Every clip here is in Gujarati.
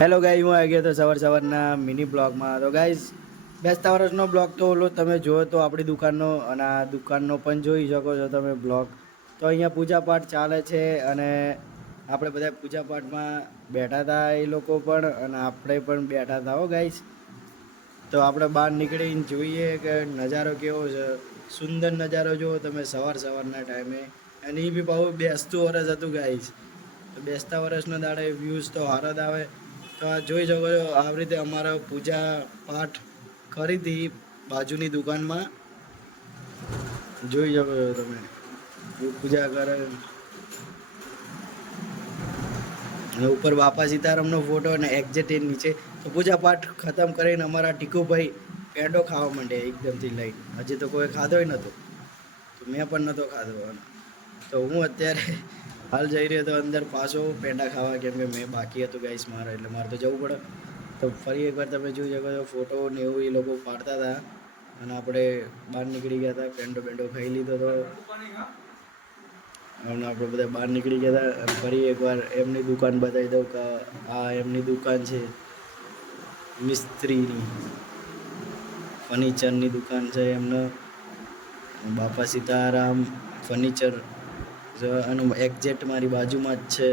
હેલો ગાઈઝ, હું આવી ગયો તો સવારના મિની બ્લોગમાં. તો ગાઈઝ, બેસતા વર્ષનો બ્લોગ તો ઓલો તમે જુઓ તો આપણી દુકાનનો, અને આ દુકાનનો પણ જોઈ શકો છો તમે બ્લોગ. તો અહીંયા પૂજાપાઠ ચાલે છે અને આપણે બધા પૂજાપાઠમાં બેઠા હતા, એ લોકો પણ અને આપણે પણ બેઠા હતા. હો ગાઈઝ, તો આપણે બહાર નીકળીને જોઈએ કે નજારો કેવો છે. સુંદર નજારો જુઓ તમે સવારના ટાઈમે. અને એ બી બહુ બેસતું વરસ હતું ગાઈઝ. તો બેસતા વર્ષના દાડે વ્યૂઝ તો હારા જ આવે. તો આ જોઈ શકો છો, આવી રીતે અમારો પૂજા પાઠ કરી હતી બાજુની દુકાનમાં. જોઈ શકો છો તમે, પૂજા કરે અને ઉપર બાપા સીતારામનો ફોટો અને એક્ઝેક્ટ એ નીચે. તો પૂજા પાઠ ખતમ કરીને અમારા ટીકુભાઈ પેંડો ખાવા માંડ્યા એકદમથી લઈને. હજી તો કોઈ ખાધો નહોતો, તો મેં પણ નહોતો ખાધો. તો હું અત્યારે હાલ જઈ રહ્યો હતો અંદર પાછો પેંડા ખાવા, કેમ કે મેં બાકી હતું ગાઈસ મારે, એટલે મારે તો જવું પડે. તો ફરી એકવાર તમે જોઈ શકો છો, ફોટો ને એવું એ લોકો પાડતા હતા અને આપણે બહાર નીકળી ગયા હતા. પેંડો ખાઈ લીધો હતો અને આપણે બધા બહાર નીકળી ગયા હતા. અને ફરી એકવાર એમની દુકાન બતાવી દઉં કે આ એમની દુકાન છે, મિસ્ત્રીની ફર્નિચરની દુકાન છે એમને. બાપા સીતારામ ફર્નિચર અને એક્ઝેક્ટ મારી બાજુમાં જ છે.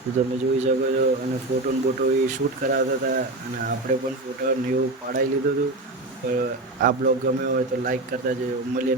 તો તમે જોઈ શકો છો. અને ફોટો ને બોટો એ શૂટ કરાવતા હતા અને આપણે પણ ફોટો ને એવું પાડાવી લીધું હતું. આ બ્લોગ ગમ્યો હોય તો લાઈક કરતા જજો. મળીએ.